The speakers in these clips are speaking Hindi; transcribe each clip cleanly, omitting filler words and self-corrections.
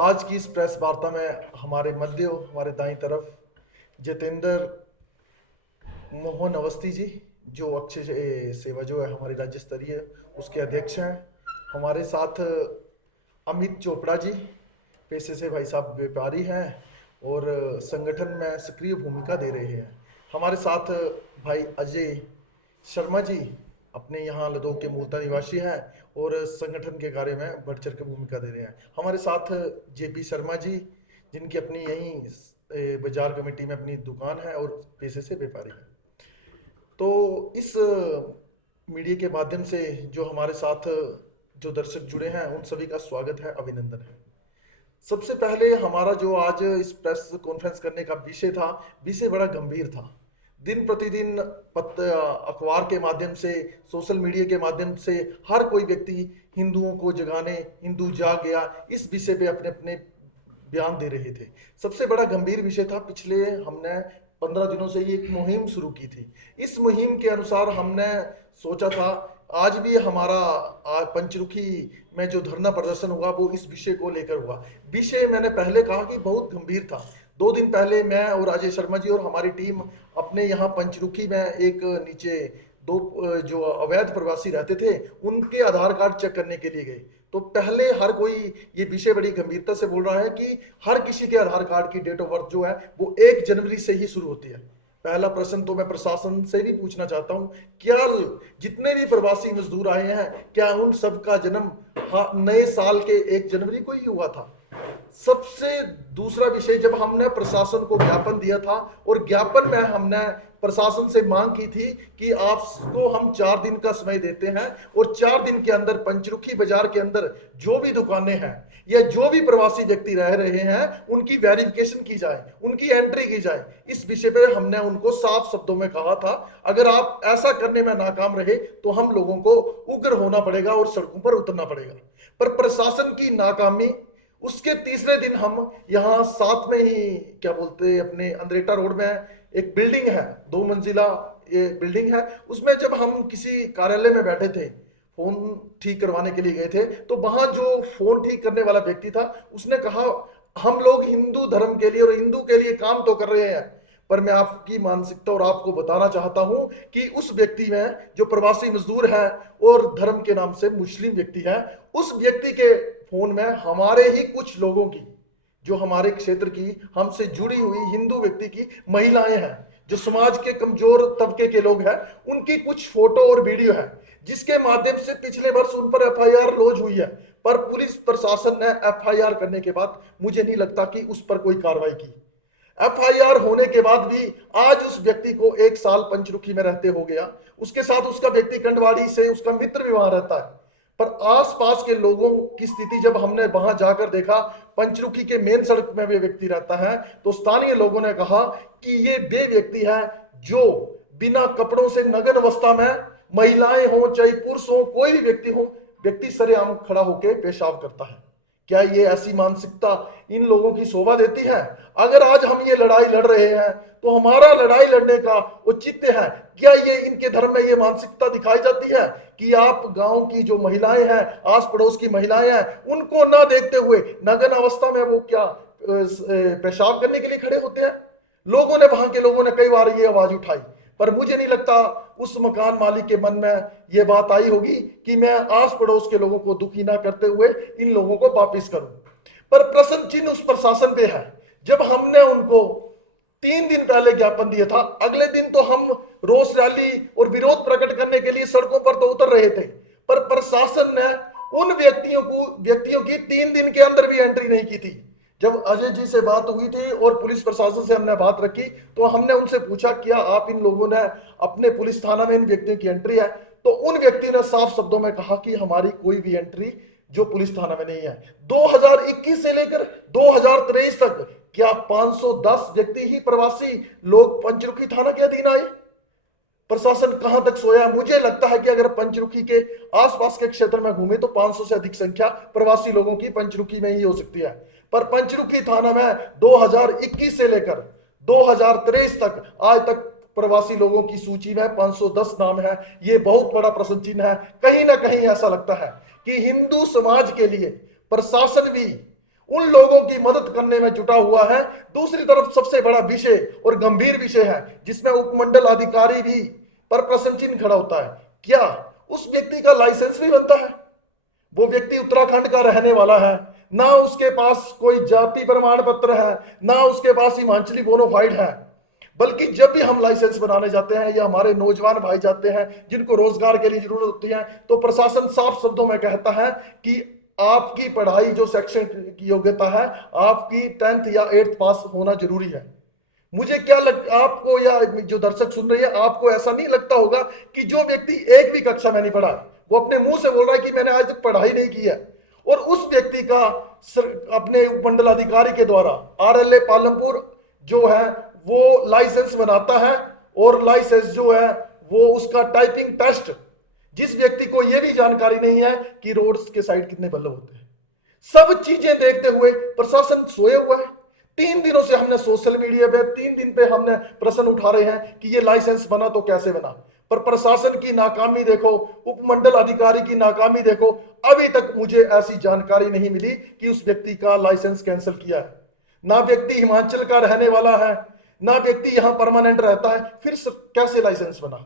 आज की इस प्रेस वार्ता में हमारे मध्य हमारे दाईं तरफ जितेंद्र मोहन अवस्थी जी, जो अक्षय सेवा जो है हमारी राज्य स्तरीय उसके अध्यक्ष हैं। हमारे साथ अमित चोपड़ा जी, पेशे से भाई साहब व्यापारी हैं और संगठन में सक्रिय भूमिका दे रहे हैं। हमारे साथ भाई अजय शर्मा जी, अपने यहाँ लदों के मूलता निवासी हैं और संगठन के कार्य में बढ़ चढ़ के भूमिका दे रहे हैं। हमारे साथ जेपी शर्मा जी, जिनकी अपनी यहीं बाजार कमेटी में अपनी दुकान है और पेशे से व्यापारी हैं। तो इस मीडिया के माध्यम से जो हमारे साथ जो दर्शक जुड़े हैं उन सभी का स्वागत है, अभिनंदन है। सबसे पहले हमारा जो आज इस प्रेस कॉन्फ्रेंस करने का विषय था, विषय बड़ा गंभीर था। दिन प्रतिदिन अखबार के माध्यम से, सोशल मीडिया के माध्यम से हर कोई व्यक्ति हिंदुओं को जगाने, हिंदू जाग गया, इस विषय पे अपने अपने बयान दे रहे थे। सबसे बड़ा गंभीर विषय था। पिछले हमने 15 दिनों से ये एक मुहिम शुरू की थी। इस मुहिम के अनुसार हमने सोचा था आज भी हमारा पंचरुखी में जो धरना प्रदर्शन हुआ वो इस विषय को लेकर हुआ। विषय मैंने पहले कहा कि बहुत गंभीर था। 2 दिन पहले मैं और अजय शर्मा जी और हमारी टीम अपने यहाँ पंचरुखी में एक नीचे 2 जो अवैध प्रवासी रहते थे उनके आधार कार्ड चेक करने के लिए गए। तो पहले हर कोई ये विषय बड़ी गंभीरता से बोल रहा है कि हर किसी के आधार कार्ड की डेट ऑफ बर्थ जो है वो 1 जनवरी से ही शुरू होती है। पहला प्रश्न तो मैं प्रशासन से भी पूछना चाहता हूं, क्या जितने भी प्रवासी मजदूर आए हैं क्या उन सब का जन्म नए साल के 1 जनवरी को ही हुआ था? सबसे दूसरा विषय, जब हमने प्रशासन को ज्ञापन दिया था और ज्ञापन में हमने प्रशासन से मांग की थी कि आपको हम 4 दिन का समय देते हैं और 4 दिन के अंदर पंचरुखी बाजार के अंदर जो भी दुकानें हैं या जो भी प्रवासी व्यक्ति रह रहे हैं उनकी वेरिफिकेशन की जाए, उनकी एंट्री की जाए। इस विषय पर हमने उनको साफ शब्दों में कहा था, अगर आप ऐसा करने में नाकाम रहे तो हम लोगों को उग्र होना पड़ेगा और सड़कों पर उतरना पड़ेगा। पर प्रशासन की नाकामी, उसके तीसरे दिन हम यहाँ साथ में ही क्या बोलते अपने अंद्रेटा रोड में एक बिल्डिंग है, 2 मंजिला ये बिल्डिंग है, उसमें जब हम किसी कार्यालय में बैठे थे, फोन ठीक करवाने के लिए गए थे, तो वहां जो फोन ठीक करने वाला व्यक्ति था उसने कहा हम लोग हिंदू धर्म के लिए और हिंदू के लिए काम तो कर रहे हैं, पर मैं आपकी मानसिकता और आपको बताना चाहता हूं कि उस व्यक्ति में जो प्रवासी मजदूर है और धर्म के नाम से मुस्लिम व्यक्ति है, उस व्यक्ति के फोन में हमारे ही कुछ लोगों की, जो हमारे क्षेत्र की हमसे जुड़ी हुई हिंदू व्यक्ति की महिलाएं हैं, जो समाज के कमजोर तबके के लोग हैं, उनकी कुछ फोटो और वीडियो है, जिसके माध्यम से पिछले वर्ष उन पर एफआईआर लॉन्च हुई है। पर पुलिस प्रशासन ने एफआईआर करने के बाद मुझे नहीं लगता कि उस पर कोई कार्रवाई की। एफआईआर होने के बाद भी आज उस व्यक्ति को 1 साल पंचरुखी में रहते हो गया। उसके साथ उसका व्यक्ति कंडवाड़ी से उसका मित्र भी वहां रहता है। पर आसपास के लोगों की स्थिति जब हमने वहां जाकर देखा, पंचरुखी के मेन सड़क में वे व्यक्ति रहता है, तो स्थानीय लोगों ने कहा कि ये वे व्यक्ति है जो बिना कपड़ों से नग्न अवस्था में, महिलाएं हो चाहे पुरुष हो, कोई भी व्यक्ति हो, व्यक्ति सरेआम खड़ा होकर पेशाब करता है। क्या ये ऐसी मानसिकता इन लोगों की शोभा देती है? अगर आज हम ये लड़ाई लड़ रहे हैं तो हमारा लड़ाई लड़ने का औचित्य है। क्या ये इनके धर्म में ये मानसिकता दिखाई जाती है कि आप गांव की जो महिलाएं हैं, आस पड़ोस की महिलाएं हैं, उनको ना देखते हुए नग्न अवस्था में वो क्या पेशाब करने के लिए खड़े होते हैं? लोगों ने, वहां के लोगों ने कई बार ये आवाज उठाई, पर मुझे नहीं लगता उस मकान मालिक के मन में यह बात आई होगी कि मैं आस पड़ोस के लोगों को दुखी ना करते हुए इन लोगों को वापिस करूं। पर प्रश्न चिन्ह उस प्रशासन पे है। जब हमने उनको 3 दिन पहले ज्ञापन दिया था, अगले दिन तो हम रोष रैली और विरोध प्रकट करने के लिए सड़कों पर तो उतर रहे थे, पर प्रशासन ने उन व्यक्तियों की 3 दिन के अंदर भी एंट्री नहीं की थी। जब अजय जी से बात हुई थी और पुलिस प्रशासन से हमने बात रखी तो हमने उनसे पूछा क्या आप इन लोगों ने अपने पुलिस थाना में इन व्यक्तियों की एंट्री है? तो उन व्यक्तियों ने साफ शब्दों में कहा कि हमारी कोई भी एंट्री जो पुलिस थाना में नहीं है। 2021 से लेकर 2023 तक क्या 510 व्यक्ति ही प्रवासी लोग पंचरुखी थाना के अधीन आए? प्रशासन कहां तक सोया? मुझे लगता है कि अगर पंचरुखी के आसपास के क्षेत्र में घूमे तो 500 से अधिक संख्या प्रवासी लोगों की पंचरुखी में ही हो सकती है। पर पंचरुखी थाना में 2021 से लेकर 2023 तक आज तक प्रवासी लोगों की सूची में 510 नाम है। ये बहुत बड़ा प्रश्न चिन्ह है। कहीं ना कहीं ऐसा लगता है कि हिंदू समाज के लिए प्रशासन भी उन लोगों की मदद करने में जुटा हुआ है। दूसरी तरफ सबसे बड़ा विषय और गंभीर विषय है जिसमें उपमंडल अधिकारी भी पर प्रश्न चिन्ह खड़ा होता है, क्या उस व्यक्ति का लाइसेंस भी बनता है? वो व्यक्ति उत्तराखंड का रहने वाला है, ना उसके पास कोई जाति प्रमाण पत्र है, ना उसके पास हिमाचली बोनाफाइड है। बल्कि जब भी हम लाइसेंस बनाने जाते हैं या हमारे नौजवान भाई जाते हैं जिनको रोजगार के लिए जरूरत होती है, तो प्रशासन साफ शब्दों में कहता है कि आपकी पढ़ाई जो शैक्षणिक योग्यता है, आपकी 10th या 8th पास होना जरूरी है। मुझे क्या आपको या जो दर्शक सुन रहे हैं, आपको ऐसा नहीं लगता होगा कि जो व्यक्ति एक भी कक्षा में नहीं पढ़ा, वो अपने मुंह से बोल रहा है कि मैंने आज तक पढ़ाई नहीं की है, और उस व्यक्ति का अपने उपमंडलाधिकारी के द्वारा RLA पालमपुर जो है वो लाइसेंस बनाता है, और लाइसेंस जो है वो उसका टाइपिंग टेस्ट, जिस व्यक्ति को यह भी जानकारी नहीं है कि रोड्स के साइड कितने बल्ब होते हैं, सब चीजें देखते हुए प्रशासन सोए हुआ है। 3 दिनों से हमने सोशल मीडिया पे 3 दिन पे हमने प्रश्न उठा रहे हैं कि ये लाइसेंस बना तो कैसे बना, पर प्रशासन की नाकामी देखो, उपमंडल अधिकारी की नाकामी देखो, अभी तक मुझे ऐसी जानकारी नहीं मिली कि उस व्यक्ति का लाइसेंस कैंसिल किया है। ना व्यक्ति हिमाचल का रहने वाला है, ना व्यक्ति यहां परमानेंट रहता है, फिर कैसे लाइसेंस बना,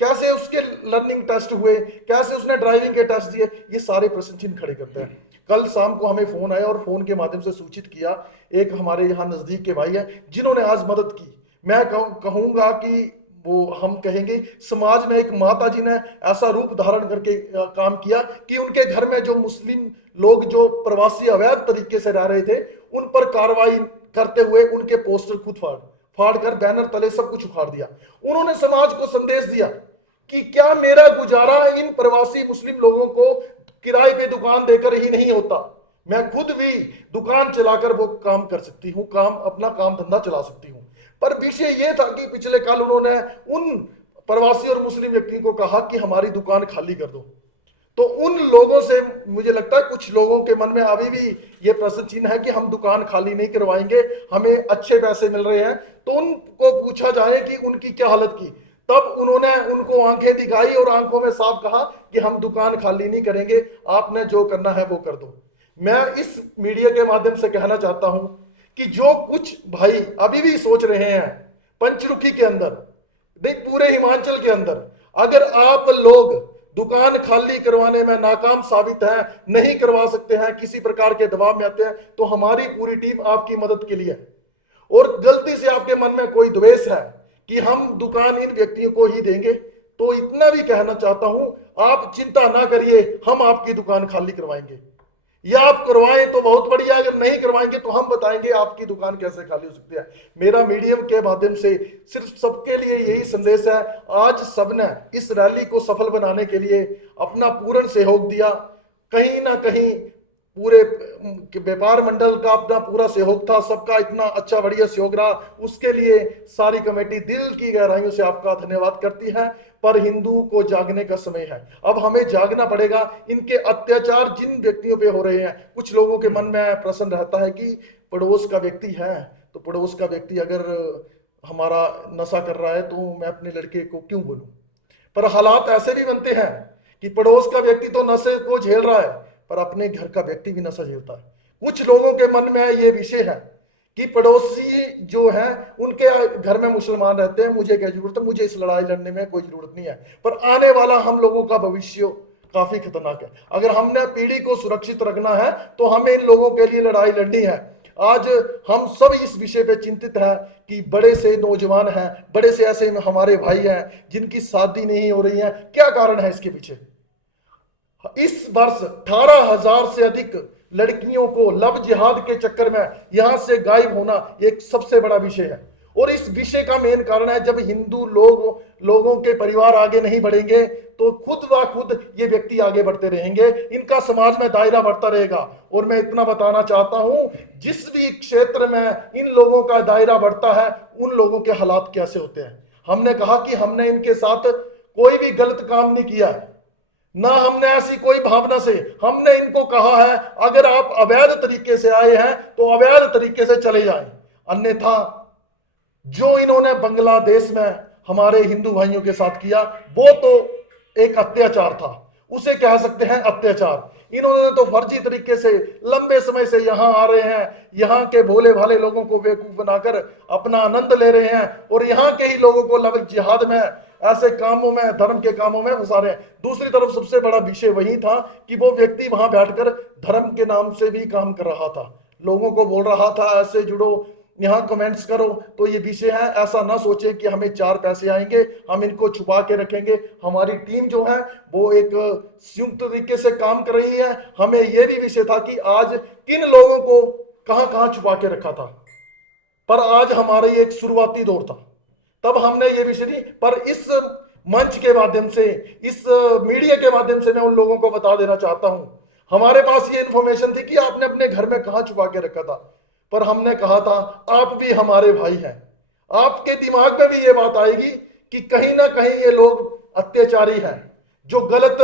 कैसे उसके लर्निंग टेस्ट हुए, कैसे उसने ड्राइविंग के टेस्ट दिए, ये सारे प्रश्न चिन्ह खड़े करते हैं। कल शाम को हमें फोन आया और फोन के माध्यम से सूचित किया, एक हमारे यहाँ नजदीक के भाई हैं जिन्होंने आज मदद की। मैं कहूंगा कि वो हम कहेंगे समाज में एक माता जी ने ऐसा रूप धारण करके काम किया कि उनके घर में जो मुस्लिम लोग जो प्रवासी अवैध तरीके से रह रहे थे, उन पर कार्रवाई करते हुए उनके पोस्टर खुद फाड़ कर बैनर तले सब कुछ उखाड़ दिया। उन्होंने समाज को संदेश दिया कि क्या मेरा गुजारा इन प्रवासी मुस्लिम लोगों को किराए पे दुकान देकर ही नहीं होता, मैं खुद भी दुकान चलाकर वो काम कर सकती हूँ, अपना काम धंधा चला सकती हूँ। पर विषय ये था कि पिछले कल उन्होंने उन प्रवासी और मुस्लिम व्यक्तियों को कहा कि हमारी दुकान खाली कर दो, तो उन लोगों से मुझे लगता है कुछ लोगों के मन में अभी भी ये प्रश्न चिन्ह है कि हम दुकान खाली नहीं करवाएंगे, हमें अच्छे पैसे मिल रहे हैं। तो उनको पूछा जाए कि उनकी क्या हालत की, तब उन्होंने उनको आंखें दिखाई और आंखों में साफ कहा कि हम दुकान खाली नहीं करेंगे, आपने जो करना है वो कर दो। मैं इस मीडिया के माध्यम से कहना चाहता हूं कि जो कुछ भाई अभी भी सोच रहे हैं पंचरुखी के अंदर, देख पूरे हिमाचल के अंदर, अगर आप लोग दुकान खाली करवाने में नाकाम साबित है, नहीं करवा सकते हैं, किसी प्रकार के दबाव में आते हैं, तो हमारी पूरी टीम आपकी मदद के लिए है। और गलती से आपके मन में कोई द्वेष है कि हम दुकान इन व्यक्तियों को ही देंगे, तो इतना भी कहना चाहता हूं, आप चिंता ना करिए, हम आपकी दुकान खाली करवाएंगे। या आप करवाएं तो बहुत बढ़िया, अगर नहीं करवाएंगे तो हम बताएंगे आपकी दुकान कैसे खाली हो सकती है। मेरा मीडियम के माध्यम से सिर्फ सबके लिए यही संदेश है, आज सबने इस रैली को सफल बनाने के लिए अपना पूर्ण सहयोग दिया। कहीं ना कहीं पूरे व्यापार मंडल का अपना पूरा सहयोग था, सबका इतना अच्छा बढ़िया सहयोग रहा, उसके लिए सारी कमेटी दिल की गहराइयों से आपका धन्यवाद करती है। पर हिंदू को जागने का समय है, अब हमें जागना पड़ेगा। इनके अत्याचार जिन व्यक्तियों पे हो रहे हैं, कुछ लोगों के मन में प्रश्न रहता है कि पड़ोस का व्यक्ति है, तो पड़ोस का व्यक्ति अगर हमारा नशा कर रहा है तो मैं अपने लड़के को क्यों बोलूं। पर हालात ऐसे भी बनते हैं कि पड़ोस का व्यक्ति तो नशे को झेल रहा है, पर अपने घर का व्यक्ति भी नशा झेलता है। कुछ लोगों के मन में ये विषय है कि पड़ोसी जो है उनके घर में मुसलमान रहते हैं, मुझे क्या जरूरत है, मुझे इस लड़ाई लड़ने में कोई जरूरत नहीं है। पर आने वाला हम लोगों का भविष्य काफी खतरनाक है। अगर हमने पीढ़ी को सुरक्षित रखना है तो हमें इन लोगों के लिए लड़ाई लड़नी है। आज हम सब इस विषय पे चिंतित हैं कि बड़े से नौजवान हैं, बड़े से ऐसे हमारे भाई हैं जिनकी शादी नहीं हो रही है, क्या कारण है इसके पीछे। इस वर्ष 18,000 से अधिक लड़कियों को लव जिहाद के चक्कर में यहां से गायब होना एक सबसे बड़ा विषय है। और इस विषय का मेन कारण है, जब हिंदू लोगों के परिवार आगे नहीं बढ़ेंगे तो खुद व खुद ये व्यक्ति आगे बढ़ते रहेंगे, इनका समाज में दायरा बढ़ता रहेगा। और मैं इतना बताना चाहता हूं, जिस भी क्षेत्र में इन लोगों का दायरा बढ़ता है, उन लोगों के हालात कैसे होते हैं। हमने कहा कि हमने इनके साथ कोई भी गलत काम नहीं किया है, ना हमने ऐसी कोई भावना से, हमने इनको कहा है अगर आप अवैध तरीके से आए हैं तो अवैध तरीके से चले जाएं, अन्यथा जो इन्होंने बांग्लादेश में हमारे हिंदू भाइयों के साथ किया वो तो एक अत्याचार था, उसे कह सकते हैं अत्याचार। इन्होंने तो फर्जी तरीके से लंबे समय से यहाँ आ रहे हैं, यहाँ के भोले भाले लोगों को बेवकूफ बनाकर अपना आनंद ले रहे हैं और यहाँ के ही लोगों को लव जिहाद में, ऐसे कामों में, धर्म के कामों में फंसा रहे हैं। दूसरी तरफ सबसे बड़ा विषय वही था कि वो व्यक्ति वहां बैठकर धर्म के नाम से भी काम कर रहा था, लोगों को बोल रहा था ऐसे जुड़ो, यहाँ कमेंट्स करो। तो ये विषय है, ऐसा ना सोचें कि हमें 4 पैसे आएंगे, हम इनको छुपा के रखेंगे। हमारी टीम जो है वो एक संयुक्त तरीके से काम कर रही है। हमें यह भी विषय था कि आज किन लोगों को कहां कहां छुपा के रखा था, पर आज हमारा ये एक शुरुआती दौर था, तब हमने ये विषय नहीं। पर इस मंच के माध्यम से, इस मीडिया के माध्यम से मैं उन लोगों को बता देना चाहता हूं, हमारे पास ये इंफॉर्मेशन थी कि आपने अपने घर में कहां छुपा के रखा था, पर हमने कहा था आप भी हमारे भाई हैं। आपके दिमाग में भी ये बात आएगी कि कहीं ना कहीं ये लोग अत्याचारी हैं जो गलत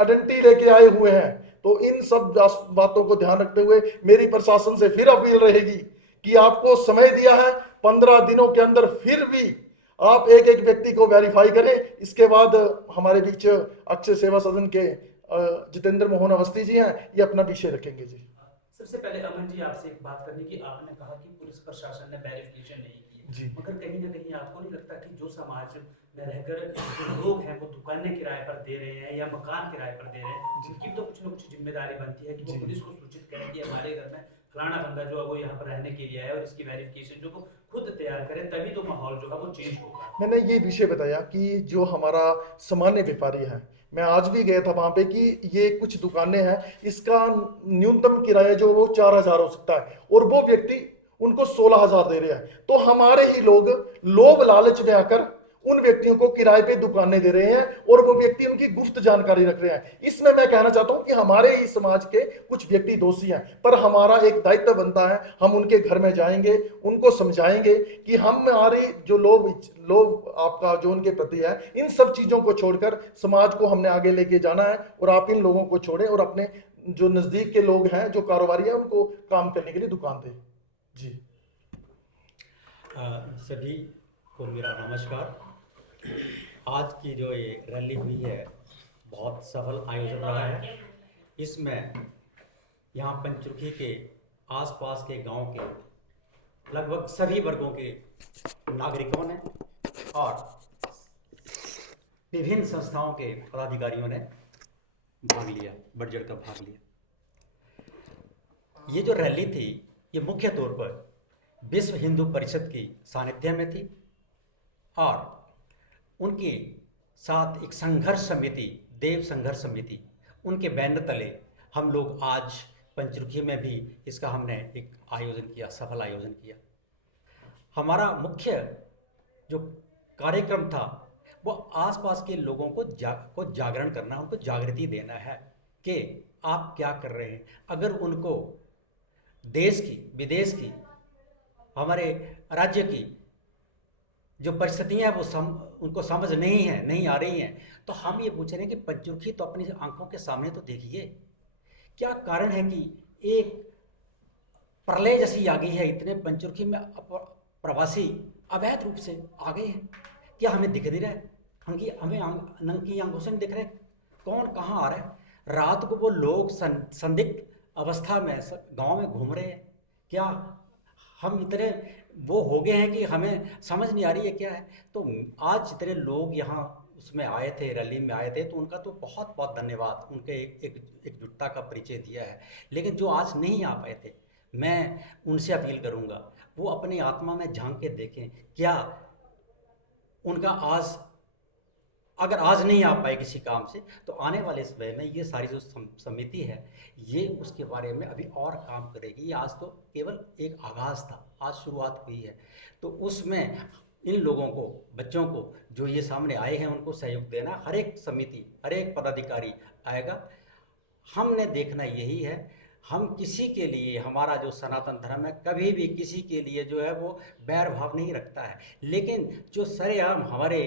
आइडेंटिटी लेके आए हुए हैं। तो इन सब बातों को ध्यान रखते हुए मेरी प्रशासन से फिर अपील रहेगी कि आपको समय दिया है 15 दिनों के अंदर, फिर भी आप एक एक व्यक्ति को वेरीफाई करें। इसके बाद हमारे बीच अक्षय सेवा सदन के जितेंद्र मोहन अवस्थी जी हैं, ये अपना विषय रखेंगे जी। सबसे पहले अमन जी आपसे एक बात करनी कि आपने कहा कि पुलिस प्रशासन ने वेरिफिकेशन नहीं की, मगर कहीं ना कहीं आपको नहीं लगता कि जो समाज में रहकर जो लोग हैं वो दुकानें किराए पर दे रहे हैं या मकान किराए पर दे रहे हैं, उनकी तो कुछ ना कुछ जिम्मेदारी बनती है कि वो पुलिस को सूचित करें कि हमारे घर में फलाना बंदा जो है वो यहाँ पर रहने के लिए आया और इसकी वेरिफिकेशन जो वो खुद तैयार करें, तभी तो माहौल जो है वो चेंज होगा। मैंने ये विषय बताया कि जो हमारा सामान्य व्यापारी है, मैं आज भी गया था वहां पे कि ये कुछ दुकानें हैं, इसका न्यूनतम किराया जो वो 4,000 हो सकता है और वो व्यक्ति उनको 16,000 दे रहे हैं। तो हमारे ही लोग लोभ लालच में आकर उन व्यक्तियों को किराए पे दुकानें दे रहे हैं और वो व्यक्ति उनकी गुप्त जानकारी रख रहे हैं। इसमें मैं कहना चाहता हूं कि हमारे ही समाज के कुछ व्यक्ति दोषी हैं, पर हमारा एक दायित्व बनता है, हम उनके घर में जाएंगे, उनको समझाएंगे कि हमारी जो लोभ आपका जो उनके प्रति है, इन सब चीजों को छोड़कर समाज को हमने आगे लेके जाना है और आप इन लोगों को छोड़ें और अपने जो नजदीक के लोग हैं, जो कारोबारी है, उनको काम करने के लिए दुकान दें। जी सभी को मेरा नमस्कार। आज की जो ये रैली हुई है बहुत सफल आयोजन रहा है। इसमें यहाँ पंचरुखी के आसपास के गांव के लगभग सभी वर्गों के नागरिकों ने और विभिन्न संस्थाओं के पदाधिकारियों ने भाग लिया, बढ़ चढ़ कर भाग लिया। ये जो रैली थी ये मुख्य तौर पर विश्व हिंदू परिषद की सानिध्य में थी और उनके साथ एक संघर्ष समिति, देव संघर्ष समिति, उनके बैनर तले हम लोग आज पंचरुखी में भी इसका हमने एक आयोजन किया, सफल आयोजन किया। हमारा मुख्य जो कार्यक्रम था वो आसपास के लोगों को जागरण करना, उनको जागृति देना है कि आप क्या कर रहे हैं। अगर उनको देश की, विदेश की, हमारे राज्य की जो परिस्थितियाँ वो उनको समझ नहीं आ रही हैं, तो हम ये पूछ रहे हैं कि पंचरुखी तो अपनी आंखों के सामने तो देखिए, क्या कारण है कि एक प्रलय जैसी आ गई है, इतने पंचरुखी में प्रवासी अवैध रूप से आ गए हैं। क्या हमें दिख नहीं रहा है? हमें नंगी आंखों से नहीं दिख रहे कौन कहाँ आ रहा है। रात को वो लोग संदिग्ध अवस्था में गाँव में घूम रहे हैं। क्या हम इतने वो हो गए हैं कि हमें समझ नहीं आ रही है क्या है। तो आज जितने लोग यहाँ उसमें आए थे, रैली में आए थे, तो उनका तो बहुत बहुत धन्यवाद, उनके एकजुटता का परिचय दिया है। लेकिन जो आज नहीं आ पाए थे, मैं उनसे अपील करूँगा वो अपनी आत्मा में झांक के देखें, क्या उनका आज अगर आज नहीं आ पाए किसी काम से, तो आने वाले समय में ये सारी जो समिति है ये उसके बारे में अभी और काम करेगी। आज तो केवल एक आगाज़ था, आज शुरुआत हुई है। तो उसमें इन लोगों को, बच्चों को जो ये सामने आए हैं, उनको सहयोग देना। हर एक समिति, हर एक पदाधिकारी आएगा। हमने देखना यही है, हम किसी के लिए, हमारा जो सनातन धर्म है कभी भी किसी के लिए जो है वो बैर भाव नहीं रखता है। लेकिन जो सरेआम हमारे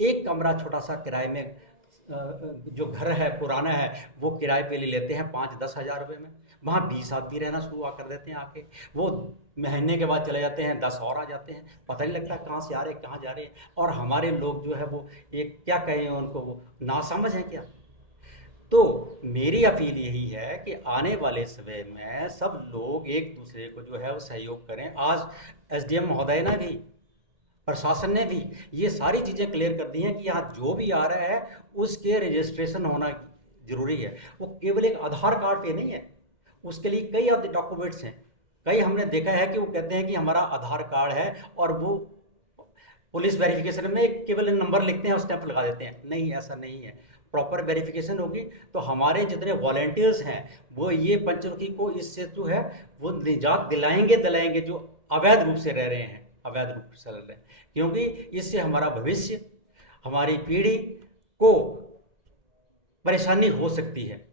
एक कमरा छोटा सा किराए में जो घर है पुराना है वो किराए पे ले लेते हैं 5-10 हज़ार रुपये में, वहाँ 20 आदमी रहना शुरू कर देते हैं आके। वो महीने के बाद चले जाते हैं, 10 और आ जाते हैं, पता नहीं लगता कहाँ से आ रहे कहाँ जा रहे हैं। और हमारे लोग जो है वो एक क्या कहें उनको, वो नासमझ है क्या। तो मेरी अपील यही है कि आने वाले समय में सब लोग एक दूसरे को जो है वो सहयोग करें। आज एसडीएम महोदय ने भी, प्रशासन ने भी ये सारी चीज़ें क्लियर कर दी हैं कि यहाँ जो भी आ रहा है उसके रजिस्ट्रेशन होना जरूरी है। वो केवल एक आधार कार्ड पे नहीं है, उसके लिए कई other डॉक्यूमेंट्स हैं। कई हमने देखा है कि वो कहते हैं कि हमारा आधार कार्ड है और वो पुलिस वेरिफिकेशन में केवल नंबर लिखते हैं और स्टैंप लगा देते हैं। नहीं, ऐसा नहीं है। प्रॉपर वेरिफिकेशन होगी तो हमारे जितने वॉलंटियर्स हैं वो ये पंचरुखी को इससे जो है वो निजात दिलाएंगे जो अवैध रूप से रह रहे हैं, अवैध रूप से रह रहे हैं, क्योंकि इससे हमारा भविष्य, हमारी पीढ़ी को परेशानी हो सकती है।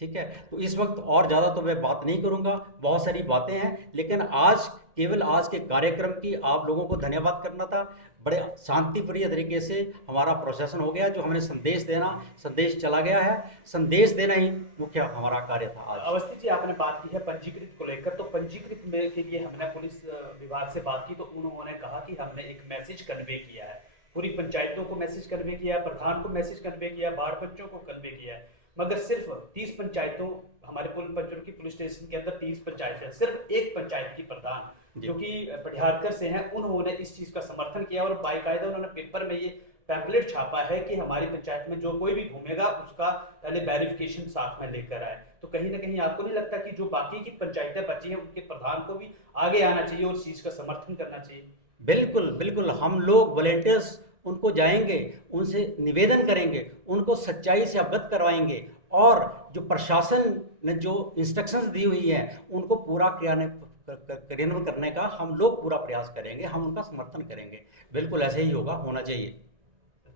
ठीक है, तो इस वक्त और ज़्यादा तो मैं बात नहीं करूंगा, बहुत सारी बातें हैं, लेकिन आज केवल आज के कार्यक्रम की आप लोगों को धन्यवाद करना था। बड़े शांतिप्रिय तरीके से हमारा प्रोसेसन हो गया, जो हमने संदेश चला गया है, संदेश देना ही मुख्य हमारा कार्य था आज। अवस्थी जी, आपने बात की है पंजीकृत को लेकर, तो पंजीकृत में के लिए हमने पुलिस विभाग से बात की तो उन्होंने कहा कि हमने एक मैसेज कन्वे किया है, पूरी पंचायतों को मैसेज कन्वे किया, प्रधान को मैसेज कन्वे किया, बाढ़ बच्चों को कन्वे किया है, मगर सिर्फ 30 पंचायतों, हमारे पंचरुखी पुलिस स्टेशन के अंदर 30 पंचायत है, सिर्फ एक पंचायत की प्रधान जो कि पटिहारकर से हैं, उन्होंने इस चीज का समर्थन किया और बाकायदा उन्होंने पेपर में ये पैम्पलेट छापा है कि हमारी पंचायत में जो कोई भी घूमेगा उसका पहले वेरिफिकेशन साथ में लेकर आए। तो कहीं ना कहीं आपको नहीं लगता कि जो बाकी की पंचायतें बची हैं उनके प्रधान को भी आगे आना चाहिए और इस चीज का समर्थन करना चाहिए? बिल्कुल बिल्कुल, हम लोग वॉलेंटियर्स उनको जाएंगे, उनसे निवेदन करेंगे, उनको सच्चाई से अवगत करवाएंगे और जो प्रशासन ने जो इंस्ट्रक्शंस दी हुई है उनको पूरा क्रियान्वयन करने का हम लोग पूरा प्रयास करेंगे, हम उनका समर्थन करेंगे। बिल्कुल ऐसे ही होना चाहिए।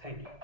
Thank you.